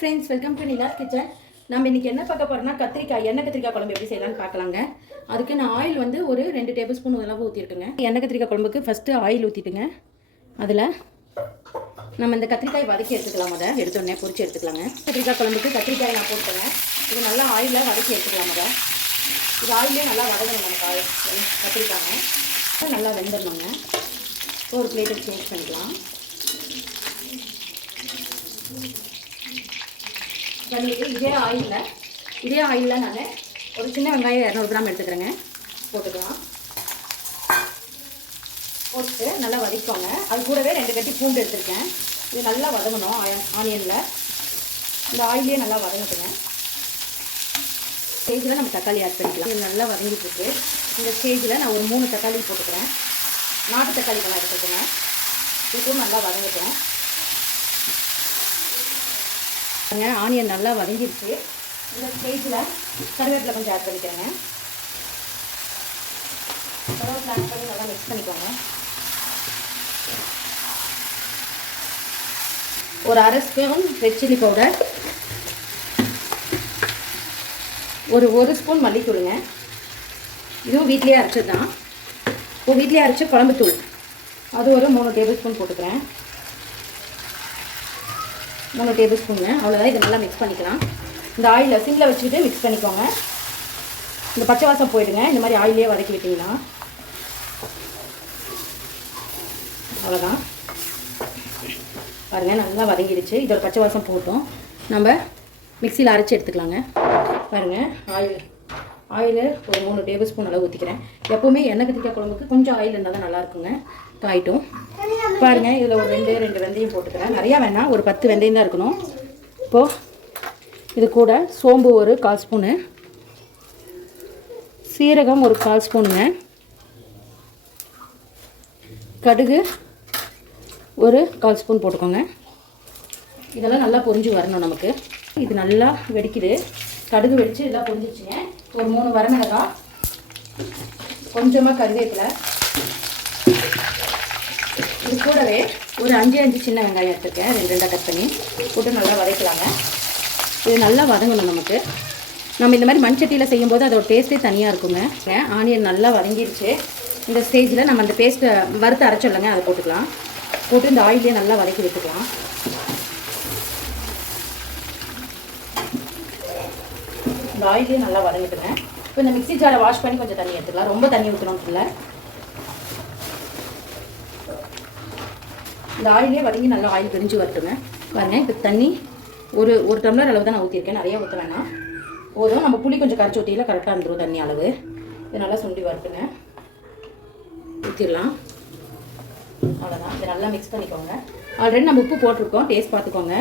Friends welcome to Nila kitchen நம்ம இன்றைக்கி என்ன பார்க்க போகிறோம்னா கத்திரிக்காய் எண்ணெய் கத்திரிக்காய் குழம்பு எப்படி செய்யலாம்னு பார்க்கலாங்க. அதுக்கு நான் ஆயில் வந்து ஒரு ரெண்டு டேபிள் ஸ்பூன் அளவு ஊற்றிருக்குங்க எண்ணெய் கத்திரிக்காய் குழம்புக்கு ஃபஸ்ட்டு ஆயில் ஊற்றிட்டுங்க அதில் நம்ம இந்த கத்திரிக்காய் வதக்கி எடுத்துக்கலாம் அதை. எடுத்தோடனே பொறிச்சு எடுத்துக்கலாங்க. கத்திரிக்காய் குழம்புக்கு கத்திரிக்காய் நான் போட்டுங்க இது நல்லா ஆயிலில் வதக்கி எடுத்துக்கலாம் அதை. இது ஆயிலே நல்லா வதங்கணும் நமக்கு ஆயில் கத்திரிக்காய். நல்லா வெந்துடணுங்க. ஒரு பிளேட்டுக்கு சேஞ்ச் பண்ணிக்கலாம். இது இதே ஆயிலில் இதே ஆயிலில் நான் ஒரு சின்ன வெங்காயம் இரநூறு கிராம் எடுத்துக்கிறேங்க. போட்டுக்கலாம். போட்டு நல்லா வதக்கோங்க அது கூடவே ரெண்டு கட்டி பூண்டு எடுத்துருக்கேன். இது நல்லா வதங்கணும் ஆனியனில். இந்த ஆயிலே நல்லா வதங்கட்டுங்க. ஸ்டேஜில் நம்ம தக்காளி ஆட் பண்ணிக்கலாம். இது நல்லா வதங்கிட்டுருக்கு. இந்த ஸ்டேஜில் நான் ஒரு மூணு தக்காளி போட்டுக்கிறேன். நாட்டு தக்காளி கலாம் எடுத்துக்கிறேன் இதுவும் நல்லா வதங்கிட்டேன் ஆனியன் நல்லா வதங்கிருச்சு. இந்த ஸ்டேஜில் கருவேப்பிலை கொஞ்சம் ஆட் பண்ணிக்கிறேங்க கருவேப்பிலை ஆட் பண்ணி நல்லா மிக்ஸ் பண்ணிக்கோங்க. ஒரு அரை ஸ்பூன் ரெட் சில்லி பவுடர் ஒரு ஒரு ஸ்பூன் மல்லித்தூளுங்க. இதுவும் வீட்லேயே அரைச்சது தான் இப்போ வீட்லேயே அரைச்சி குழம்புத்தூள். அது ஒரு மூணு டேபிள் ஸ்பூன் போட்டுக்கிறேன். மூணு டேபிள் ஸ்பூனுங்க அவ்வளோதான் இதை நல்லா மிக்ஸ் பண்ணிக்கலாம். இந்த ஆயிலில் சிங்கில் வச்சுக்கிட்டு மிக்ஸ் பண்ணிக்கோங்க. இந்த பச்சை வாசம் போயிடுங்க. இந்த மாதிரி ஆயிலே வதக்கி விட்டிங்கன்னா. அவ்வளோதான் பாருங்கள் நல்லா வதங்கிடுச்சு. இதோட பச்சை வாசம் போட்டோம். நம்ம மிக்சியில் அரைச்சி எடுத்துக்கலாங்க. பாருங்கள் ஆயில் ஆயில் ஒரு மூணு டேபிள் ஸ்பூன் அளவு ஊற்றிக்கிறேன் எப்போவுமே எண்ணெய் கத்திரிக்காய் குழம்புக்கு கொஞ்சம் ஆயில் இருந்தால் தான் நல்லாயிருக்குங்க. காயிட்டும். பாருங்கள் இதில் ஒரு ரெண்டு ரெண்டு வெந்தயம் போட்டுக்கிறேன். நிறையா வேணாம் ஒரு பத்து வெந்தயம் தான் இருக்கணும். இப்போது இது கூட சோம்பு ஒரு கால் ஸ்பூனு. சீரகம் ஒரு கால் ஸ்பூனுங்க. கடுகு ஒரு கால் ஸ்பூன் போட்டுக்கோங்க. இதெல்லாம் நல்லா பொரிஞ்சு வரணும் நமக்கு. இது நல்லா வெடிக்குது. கடுகு வெடித்து இதெல்லாம் பொறிஞ்சிச்சுங்க ஒரு மூணு வரமிளகாய் கொஞ்சமாக கருவேப்பிலை. இது கூடவே ஒரு அஞ்சு அஞ்சு சின்ன வெங்காயம் எடுத்துருக்கேன். ரெண்டு ரெண்டாக கட் பண்ணி போட்டு நல்லா வதக்கலாங்க. இது நல்லா வதங்கணும் நமக்கு. நம்ம இந்த மாதிரி மண்சட்டியில் செய்யும்போது அதோட டேஸ்ட்டே தனியாக இருக்குங்க. ஆனியன் நல்லா வதங்கிருச்சு. இந்த ஸ்டேஜில் நம்ம அந்த பேஸ்ட்டை வறுத்து அரைச்சிடலங்க அதை போட்டுக்கலாம். போட்டு இந்த ஆயிலே நல்லா வதக்கி விட்டுக்கலாம். இந்த ஆயிலே நல்லா வதங்கிட்டுங்க. இப்போ இந்த மிக்சி ஜாரை வாஷ் பண்ணி கொஞ்சம் தண்ணி எடுத்துக்கலாம். ரொம்ப தண்ணி ஊற்றணும் இல்லை. இந்த ஆயிலே வதங்கி நல்லா ஆயில் பிரிஞ்சு வரட்டுங்க. பாருங்க இப்போ தண்ணி ஒரு ஒரு டம்ளர் அளவு தான் நான் ஊற்றிருக்கேன் நிறைய ஊற்ற வேணாம். போதும். நம்ம புளி கொஞ்சம் கரைச்சி ஊற்றியில் கரெக்டாக இருந்துடும் தண்ணி அளவு. இது நல்லா சுண்டி வரட்டுங்க. ஊற்றிடலாம் அவ்வளோதான் இதை நல்லா மிக்ஸ் பண்ணிக்கோங்க. ஆல்ரெடி நம்ம உப்பு போட்டிருக்கோம். டேஸ்ட் பார்த்துக்கோங்க.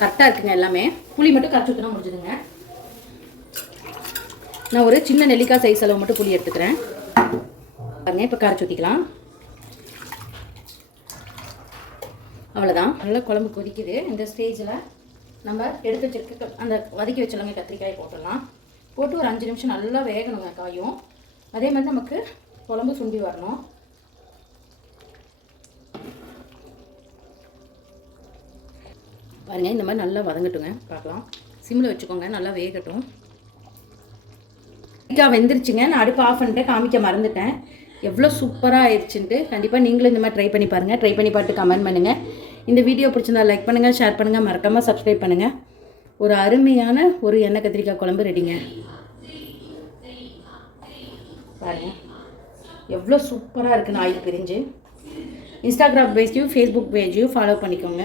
கரெக்டாக இருக்குங்க எல்லாமே. புளி மட்டும் கரைச்சி ஊற்றினா முடிஞ்சுதுங்க. நான் ஒரு சின்ன நெல்லிக்காய் சைஸ் அளவு மட்டும் புளி எடுத்துக்கிறேன். பாருங்க இப்போ கரைச்சி ஊற்றிக்கலாம் அவ்வளோதான் நல்லா குழம்பு கொதிக்குது. இந்த ஸ்டேஜில் நம்ம எடுத்து வச்சிருக்க அந்த வதக்கி வச்சலங்க கத்திரிக்காய் போட்டுடலாம். போட்டு ஒரு அஞ்சு நிமிஷம் நல்லா வேகணுங்க காயும். அதே மாதிரி நமக்கு குழம்பு சுண்டி வரணும். பாருங்கள் இந்த மாதிரி நல்லா வதங்கட்டுங்க. பார்க்கலாம். சிம்மில் வச்சுக்கோங்க நல்லா வேகட்டும். லைட்டாக வெந்துருச்சுங்க. நான் அடுப்பு ஆஃப் பண்ணிட்டு காமிக்க மறந்துட்டேன். எவ்வளோ சூப்பராக ஆயிடுச்சுன்ட்டு. கண்டிப்பாக நீங்களும் இந்த மாதிரி ட்ரை பண்ணி பாருங்கள் ட்ரை பண்ணி பார்த்து கமெண்ட் பண்ணுங்கள் இந்த வீடியோ பிடிச்சிருந்தா லைக் பண்ணுங்கள் ஷேர் பண்ணுங்கள் மறக்காமல் சப்ஸ்கிரைப் பண்ணுங்கள் ஒரு அருமையான ஒரு எண்ணெய் கத்திரிக்காய் குழம்பு ரெடிங்க பாருங்கள் எவ்வளோ சூப்பராக இருக்குன்னு ஆயில் பிரிஞ்சு. இன்ஸ்டாகிராம் பேஜையும் ஃபேஸ்புக் பேஜையும் ஃபாலோ பண்ணிக்கோங்க.